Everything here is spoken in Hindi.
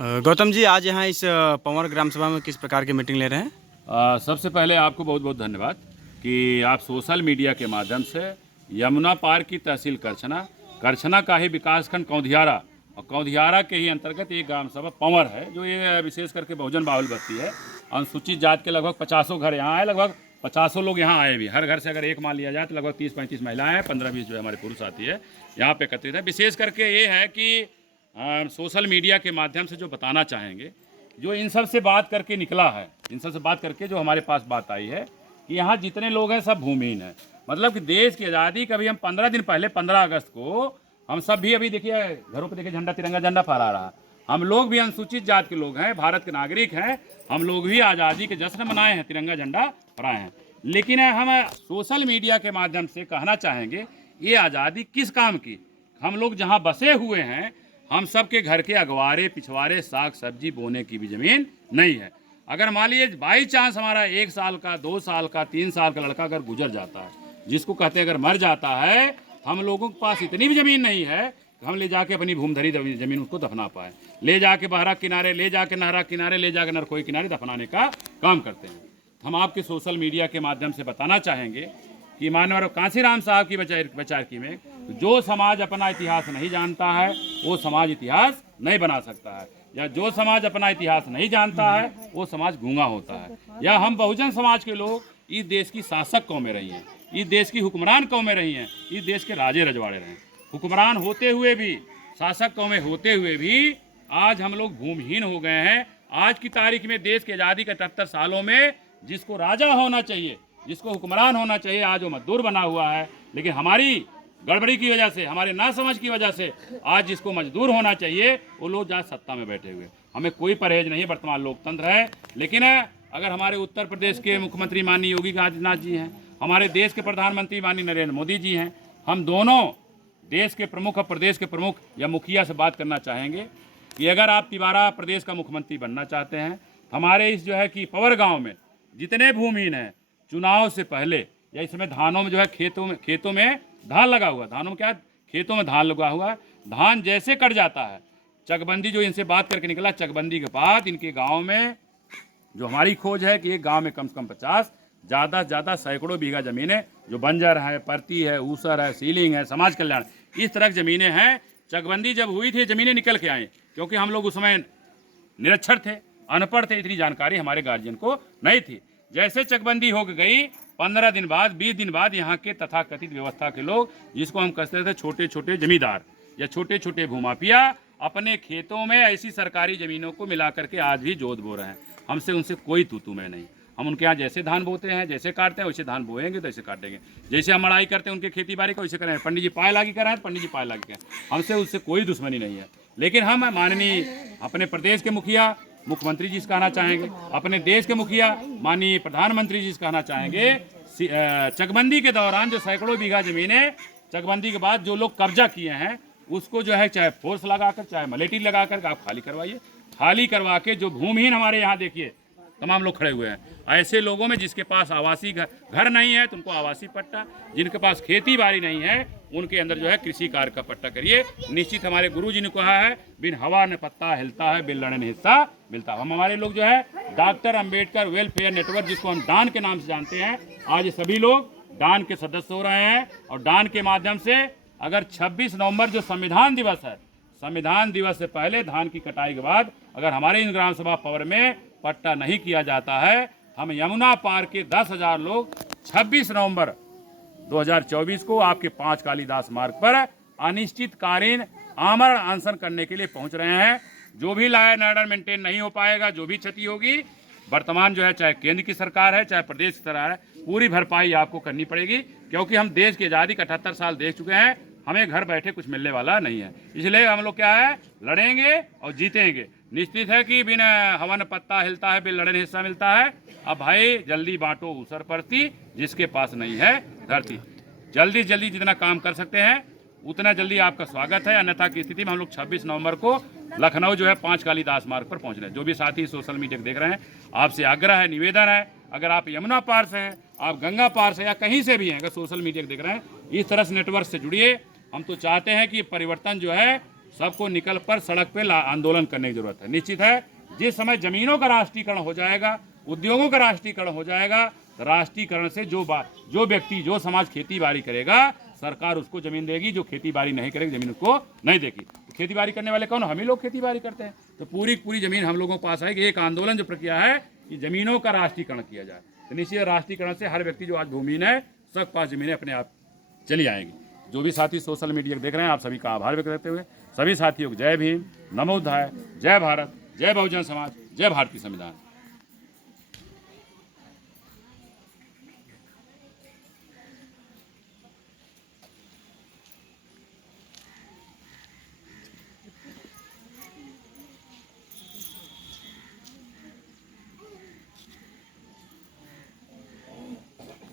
गौतम जी, आज यहाँ इस पंवर ग्राम सभा में किस प्रकार की मीटिंग ले रहे हैं? सबसे पहले आपको बहुत बहुत धन्यवाद कि आप सोशल मीडिया के माध्यम से यमुना पार की तहसील करछना का ही विकासखंड कौंधियारा और कौंधियारा के ही अंतर्गत एक ग्राम सभा पंवर है, जो ये विशेष करके बहुजन बाहुल बस्ती है। अनुसूचित जात के लगभग 50 घर यहाँ आए, लगभग 50 लोग यहाँ आए भी। हर घर से अगर एक मान लिया जाए तो लगभग 30-35 महिलाएं हैं, 15-20 जो है हमारे पुरुष साथी है यहाँ पे एकत्रित है। विशेष करके ये है कि सोशल मीडिया के माध्यम से जो बताना चाहेंगे, जो इन सब से बात करके निकला है, इन सब से बात करके जो हमारे पास बात आई है कि यहाँ जितने लोग हैं सब भूमिहीन हैं। मतलब कि देश की आज़ादी का भी हम 15 दिन पहले 15 अगस्त को हम सब भी अभी देखिए घरों पे देखिए झंडा तिरंगा झंडा फहरा रहा। हम लोग भी अनुसूचित जात के लोग हैं, भारत के नागरिक हैं, हम लोग भी आज़ादी के जश्न मनाए हैं, तिरंगा झंडा फहराए हैं। लेकिन हम सोशल मीडिया के माध्यम से कहना चाहेंगे ये आज़ादी किस काम की। हम लोग जहाँ बसे हुए हैं, हम सब के घर के अगवारे पिछवारे साग सब्जी बोने की भी ज़मीन नहीं है। अगर मान लीजिए बाई चांस हमारा 1 साल का 2 साल का 3 साल का लड़का अगर गुजर जाता है, जिसको कहते हैं अगर मर जाता है, हम लोगों के पास इतनी भी ज़मीन नहीं है कि हम ले जाके अपनी भूमधरी ज़मीन उसको दफना पाए। ले जाके बहरा किनारे, ले जाके नहरा किनारे, ले जाके नरकोई किनारे दफनाने का काम करते हैं। हम आपके सोशल मीडिया के माध्यम से बताना चाहेंगे कि माननीय कांसीराम साहब की बचारकी में जो समाज अपना इतिहास नहीं जानता है वो समाज इतिहास नहीं बना सकता है, या जो समाज अपना इतिहास नहीं जानता है वो समाज गूंगा होता है। या हम बहुजन समाज के लोग इस देश की शासक कौमें रही हैं, इस देश की हुक्मरान कौमें रही हैं, इस देश के राजे रजवाड़े रहे हैं। हुक्मरान होते हुए भी, शासक कौमें होते हुए भी आज हम लोग भूमिहीन हो गए हैं। आज की तारीख में देश की आज़ादी के 73 सालों में जिसको राजा होना चाहिए, जिसको हुक्मरान होना चाहिए, आज वो मजदूर बना हुआ है। लेकिन हमारी गड़बड़ी की वजह से, हमारे नासमझ की वजह से आज जिसको मजदूर होना चाहिए वो लोग आज सत्ता में बैठे हुए। हमें कोई परहेज नहीं, वर्तमान लोकतंत्र है। लेकिन अगर हमारे उत्तर प्रदेश के मुख्यमंत्री माननीय योगी आदित्यनाथ जी हैं, हमारे देश के प्रधानमंत्री माननीय नरेंद्र मोदी जी हैं, हम दोनों देश के प्रमुख और प्रदेश के प्रमुख या मुखिया से बात करना चाहेंगे कि अगर आप तिबारा प्रदेश का मुख्यमंत्री बनना चाहते हैं, हमारे इस जो है कि पवर गाँव में जितने भूमिहीन हैं, चुनाव से पहले या इस समय धानों में जो है खेतों में धान लगा हुआ, धानों में क्या खेतों में धान लगा हुआ, धान जैसे कट जाता है, चकबंदी जो इनसे बात करके निकला, चकबंदी के बाद इनके गांव में जो हमारी खोज है कि एक गांव में कम से कम 50 ज़्यादा से ज़्यादा सैकड़ों बीघा ज़मीनें जो बंजर है, परती है, ऊसर है, सीलिंग है, समाज कल्याण, इस तरह की ज़मीनें हैं। चकबंदी जब हुई थी ज़मीनें निकल के आई, क्योंकि हम लोग उस समय निरक्षर थे, अनपढ़ थे, इतनी जानकारी हमारे गार्जियन को नहीं थी। जैसे चकबंदी हो गई, 15 दिन बाद 20 दिन बाद यहाँ के तथाकथित व्यवस्था के लोग, जिसको हम कहते थे छोटे छोटे जमींदार या छोटे छोटे भूमाफिया, अपने खेतों में ऐसी सरकारी ज़मीनों को मिला करके आज भी जोत बो रहे हैं। हमसे उनसे कोई तू मैं नहीं। हम उनके यहाँ जैसे धान बोते हैं, जैसे काटते हैं वैसे धान बोएंगे तो ऐसे काटेंगे। जैसे हम मड़ाई करते हैं उनके खेती बाड़ी का वैसे करें। पंडित जी पाए लागी कराएं, पंडित जी पाए लागी करें, हमसे उससे कोई दुश्मनी नहीं है। लेकिन हम माननीय अपने प्रदेश के मुखिया मुख्यमंत्री जी से कहना चाहेंगे, अपने देश के मुखिया माननीय प्रधानमंत्री जी से कहना चाहेंगे, चकबंदी के दौरान जो सैकड़ों बीघा ज़मीनें चकबंदी के बाद जो लोग कब्जा किए हैं, उसको जो है चाहे फोर्स लगाकर चाहे मलेटी लगाकर आप खाली करवाइए। खाली करवा के जो भूमिहीन हमारे यहाँ देखिए तमाम लोग खड़े हुए हैं, ऐसे लोगों में जिसके पास आवासीय घर नहीं है तो उनको आवासीय पट्टा, जिनके पास खेती बाड़ी नहीं है उनके अंदर जो है कृषि कार्य का पट्टा करिए। निश्चित हमारे गुरु जी ने कहा है, बिन हवा न पत्ता हिलता है, बिन लड़े न हिस्सा मिलता। हम हमारे लोग जो है डॉक्टर अंबेडकर वेलफेयर नेटवर्क, जिसको हम डान के नाम से जानते हैं, आज सभी लोग डान के सदस्य हो रहे हैं। और डान के माध्यम से अगर 26 नवंबर जो संविधान दिवस है, संविधान दिवस से पहले धान की कटाई के बाद अगर हमारे इन ग्राम सभा पवर में पट्टा नहीं किया जाता है, हम यमुना पार के 10,000 लोग 26 नवंबर 2024 को आपके 5 कालीदास मार्ग पर अनिश्चितकालीन आमरण अनशन करने के लिए पहुंच रहे हैं। जो भी लॉ एंड ऑर्डर मेंटेन नहीं हो पाएगा, जो भी क्षति होगी, वर्तमान जो है चाहे केंद्र की सरकार है चाहे प्रदेश की सरकार है, पूरी भरपाई आपको करनी पड़ेगी। क्योंकि हम देश की आज़ादी का 78 साल देख चुके हैं, हमें घर बैठे कुछ मिलने वाला नहीं है। इसलिए हम लोग क्या है, लड़ेंगे और जीतेंगे। निश्चित है कि बिना हवन पत्ता हिलता है, बिन लड़े हिस्सा मिलता है। अब भाई जल्दी बांटो ऊसर परती, जिसके पास नहीं है धरती। जल्दी जल्दी जितना काम कर सकते हैं उतना जल्दी आपका स्वागत है। अन्यथा की स्थिति में हम लोग 26 नवंबर को लखनऊ जो है 5 कालीदास मार्ग पर पहुंच रहे हैं। जो भी साथी सोशल मीडिया देख रहे हैं, आपसे आग्रह है, निवेदन है, अगर आप यमुना पार से हैं, आप गंगा पार से या कहीं से भी हैं, अगर सोशल मीडिया देख रहे हैं, इस तरह से नेटवर्क से जुड़िए। हम तो चाहते हैं कि परिवर्तन जो है सबको निकल पर सड़क पे आंदोलन करने की जरूरत है। निश्चित है जिस समय जमीनों का राष्ट्रीयकरण हो जाएगा, उद्योगों का राष्ट्रीयकरण हो जाएगा, तो राष्ट्रीयकरण से जो व्यक्ति जो समाज खेती बाड़ी करेगा, सरकार उसको जमीन देगी। जो खेती बाड़ी नहीं करेगी जमीन उसको नहीं देगी। तो खेती बाड़ी करने वाले कौन? हम ही लोग खेती बाड़ी करते हैं। तो पूरी जमीन हम लोगों के पास आएगी। एक आंदोलन जो प्रक्रिया है कि जमीनों का राष्ट्रीयकरण किया जाए। तो निश्चित राष्ट्रीयकरण से हर व्यक्ति जो आज भूमिहीन है, सबके पास जमीनें अपने आप चली आएंगी। जो भी साथी सोशल मीडिया देख रहे हैं, आप सभी का आभार व्यक्त करते हुए सभी साथियों को जय भीम, नमो बुद्धाय, जय भारत, जय बहुजन समाज, जय भारतीय संविधान।